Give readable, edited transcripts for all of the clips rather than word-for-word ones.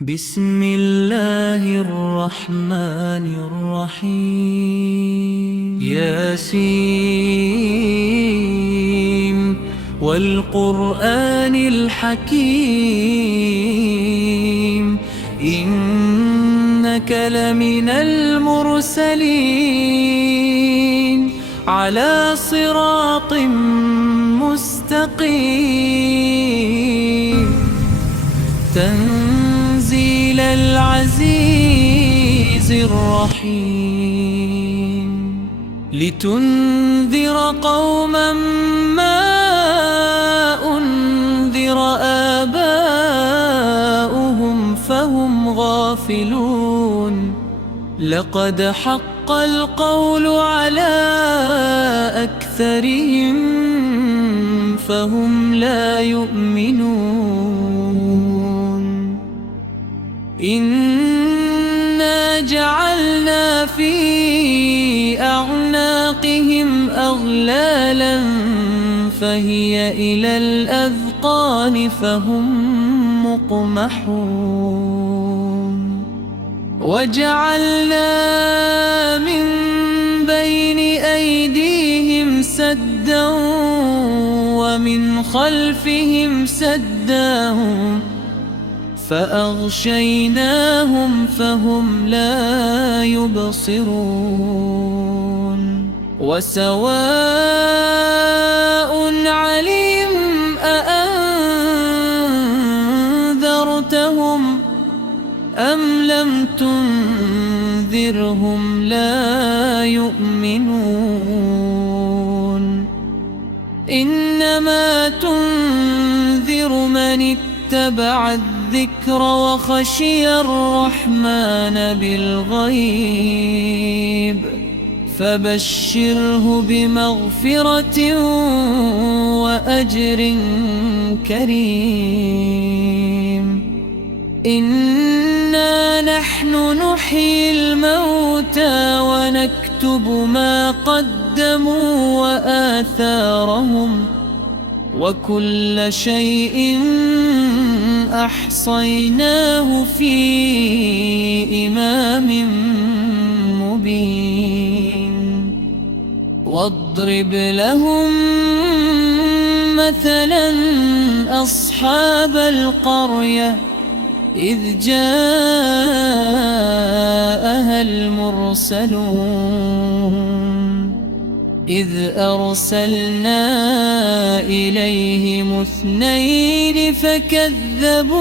بسم الله الرحمن الرحيم ياسين والقرآن الحكيم إنك لمن المرسلين على صراط مستقيم تنزيل العزيز الرحيم لتنذر قوما ما أنذر آباؤهم فهم غافلون لقد حق القول على أكثرهم فهم لا يؤمنون إنا جعلنا في أعناقهم أغلالا فهي إلى الأذقان فهم مقمحون وجعلنا من بين أيديهم سدا ومن خلفهم سدا فأغشيناهم فهم لا يبصرون وسواء عليهم أأنذرتهم أم لم تنذرهم لا يؤمنون إنما تنذر من اتبع الذكر وخشي الرحمن بالغيب فبشره بمغفرة وأجر كريم إنا نحن نحيي الموتى ونكتب ما قدموا وآثارهم وكل شيء أحصيناه في إمام مبين واضرب لهم مثلا أصحاب القرية إذ جاءها المرسلون إذ أرسلنا إليهم اثنين فكذبوهما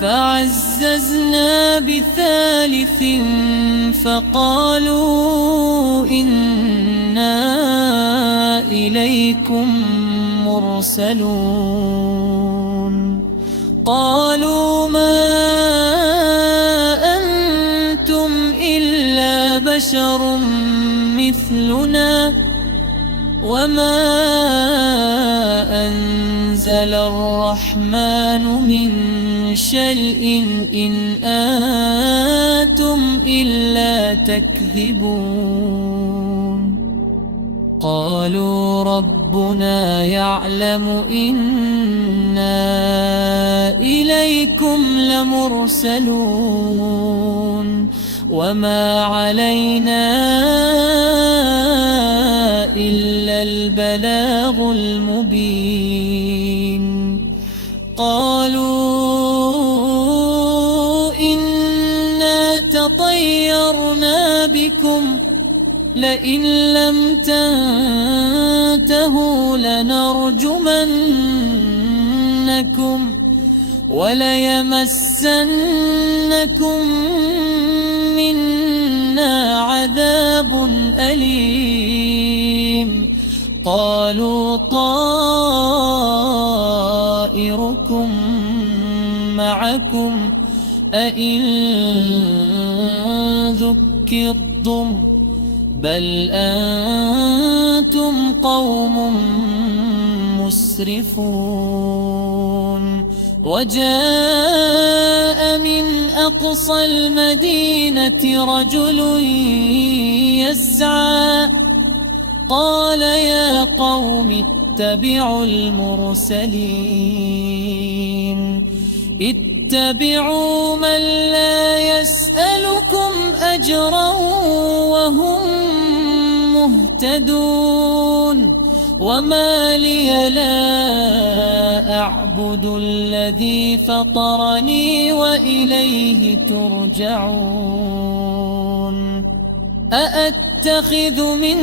فعززنا بثالث فقالوا إنا إليكم مرسلون قالوا ما أنتم إلا بشر مثلنا وما أنزل الرحمن من شيء إن أنتم إلا تكذبون قالوا ربنا يعلم إنا إليكم لمرسلون وما علينا إلا البلاغ المبين قالوا إنا تطيرنا بكم لئن لم تنتهوا لنرجمنكم وليمسنكم منا عذاب أليم قالوا طائركم معكم أئن ذكرتم بل أنتم قوم مسرفون وجاء من أقصى المدينة رجل يسعى قال يا قوم اتبعوا المرسلين اتبعوا من لا يسألكم أجرا وهم مهتدون وما لي لا أعبد الذي فطرني وإليه ترجعون أأتخذ من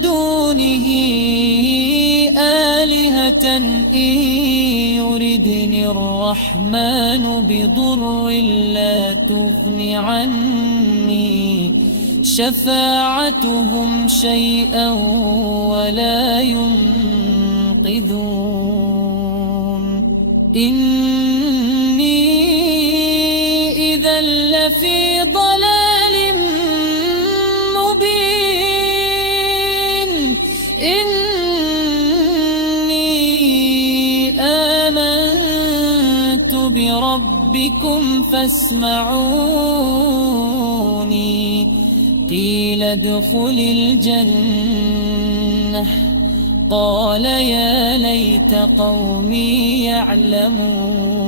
دونه آلهة إن يردني الرحمن بضر لا تغن عني شفاعتهم شيئا ولا ينقذون إني إذا لفي ضلال مبين إني آمنت بربكم فاسمعوني قيل ادخل الجنة قال يا ليت قومي يعلمون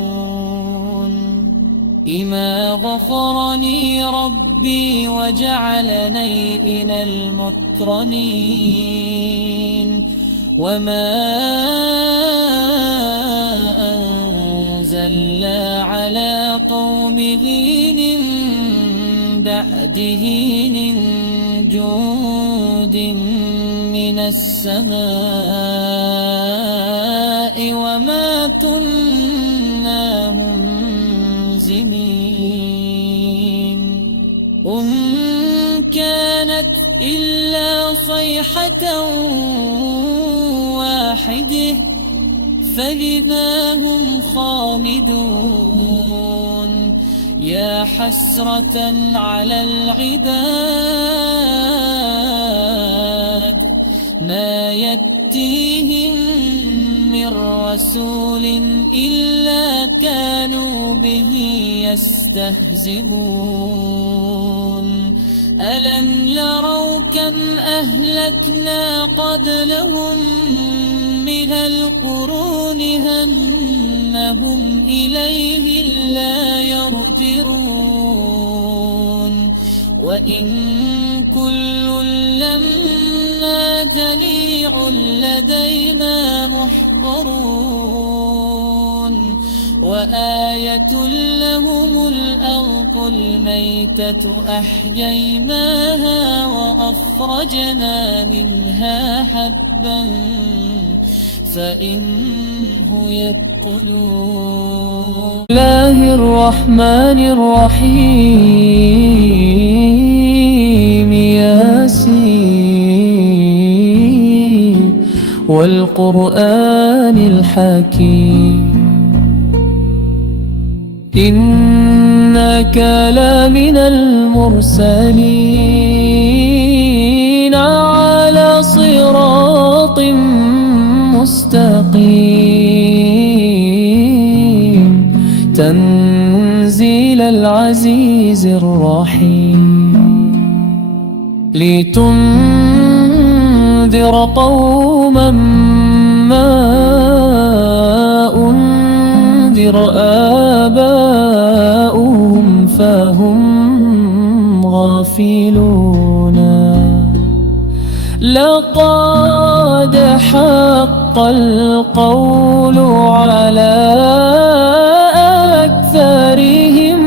بما غفرني ربي وجعلني من المكرمين وما أنزلنا على قومه من بعده من جند من السماء وما كنا منزلين إن كانت إلا صيحة واحدة فإذا هم خامدون يا حسرة على العباد ما يأتيهم من رسول إلا كانوا به يستهزئون ألم يروا كم أهلكنا قبلهم من القرون همهم إليه لا يرجعون وإن كل لما جميع لدينا محضرون وآية لهم الأرض الميتة أحييناها وأخرجنا منها حبا فإنه يأكلون الله الرحمن الرحيم ياسين والقرآن الحكيم إنك لمن المرسلين على صراط مستقيم تنزيل العزيز الرحيم لتنذر قوما ما أنذر آباؤهم فهم غافلون لقد حق القول على أكثرهم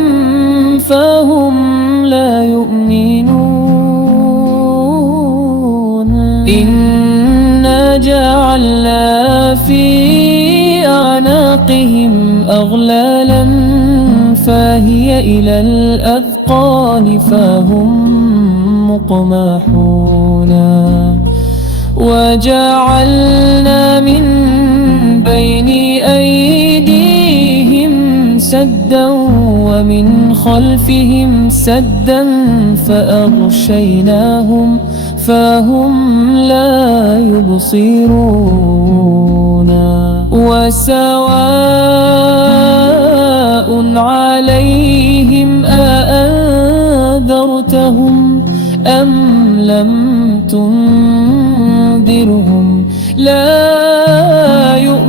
فهم لا يؤمنون إنا جعلنا في أعناقهم أغلالا فهي إلى الأذقان فهم مقمحون وجعلنا من بين أيديهم سدا ومن خلفهم سدا فأغشيناهم فهم لا يبصرون وسواء عليهم أأنذرتهم أم لم تنذرهم لا يؤمنون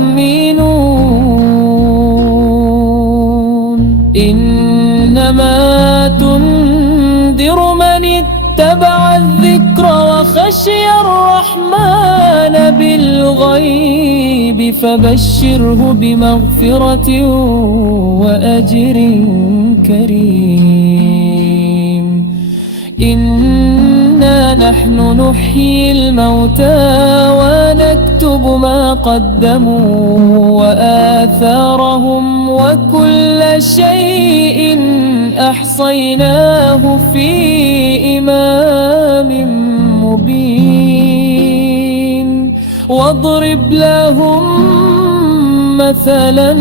إنما تنذر من اتبع الذكر وخشي الرحمن بالغيب فبشره بمغفرة وأجر كريم. إنا نحن نحيي الموتى ونكتب ما قدموا وآثارهم وكل شيء أحصيناه في إمام مبين. واضرب لهم مثلا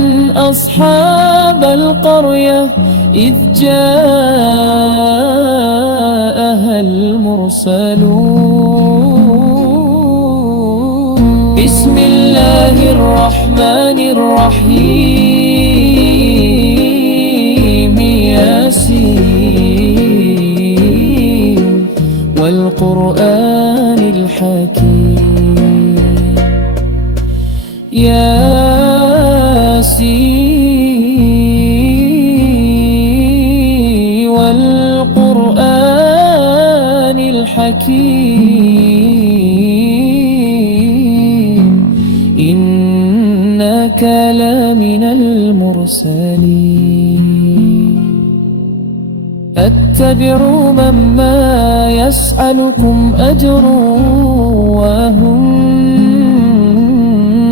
أصحاب القرية إذ جاءها المرسلون. بسم الله الرحمن الرحيم. ياسين والقرآن الحكيم. ياسين والقرآن الحكيم. إنك لمن المرسلين. اتبعوا مما يسألكم أجر وهم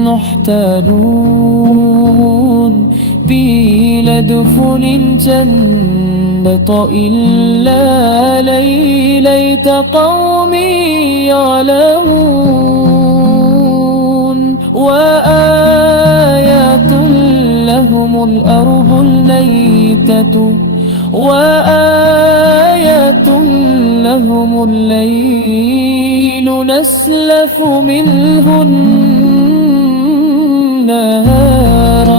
محتاجون. قيل ادخل الجنة إلا ليت قومي يعلمون. وآيات لهم الأرض الميتة وآية لهم الليل نسلخ منه النهار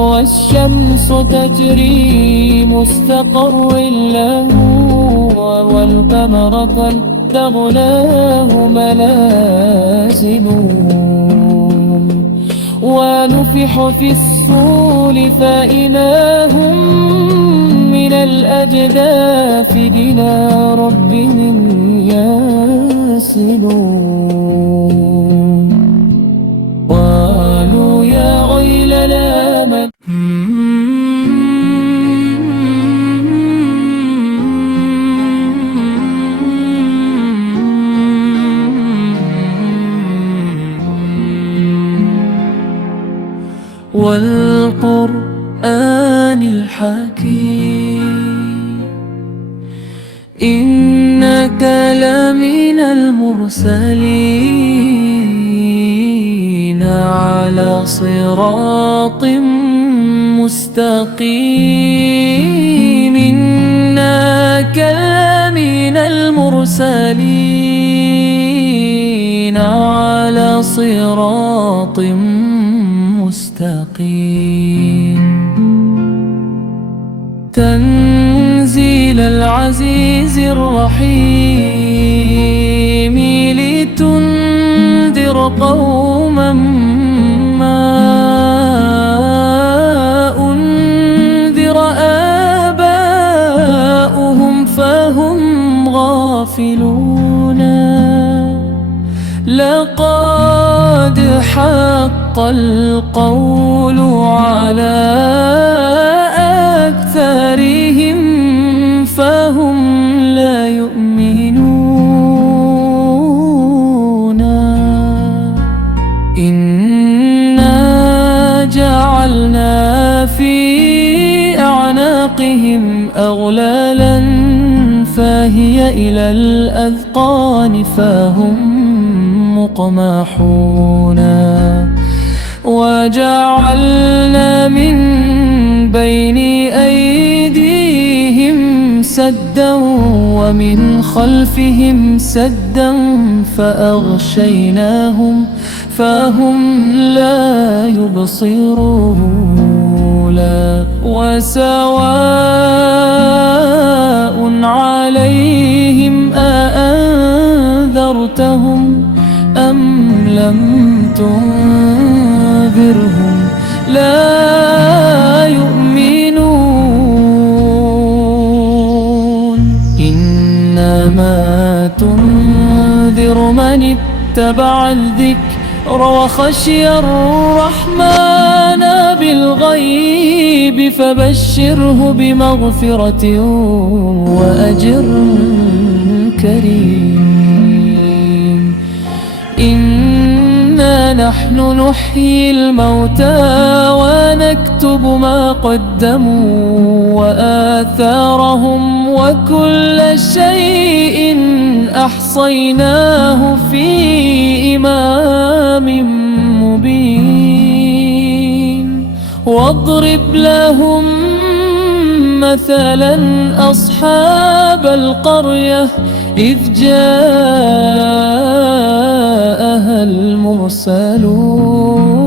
والشمس تجري مستقر له والقمر قدرناه منازل ونفخ في الصور فإذا هم من الأجداث إلى ربهم ينسلون. قالوا يا ويلنا من والقرآن الحكيم. إنك لمن المرسلين على صراط مستقيم. إنك لمن المرسلين على صراط مستقيم. تنزيل العزيز الرحيم. لتنذر قوما ما أنذر آباؤهم فهم غافلون. لقد حق القول على أكثرهم فهم لا يؤمنون. إنا جعلنا في أعناقهم أغلالا فهي إلى الأذقان فهم مقمحون. وجعلنا من بين أيديهم سدا ومن خلفهم سدا فأغشيناهم فهم لا يبصرون. وسواء عليهم أأنذرتهم أم لم تنذرهم لا يؤمنون. من اتبع الذكر وخشي الرحمن بالغيب فبشره بمغفرة وأجر كريم. إنا نحن نحيي الموتى ونكتب ما قدموا وآثارهم وكل شيء أحصيناه في إمام مبين. واضرب لهم مثلا أصحاب القرية إذ جاءها المرسلون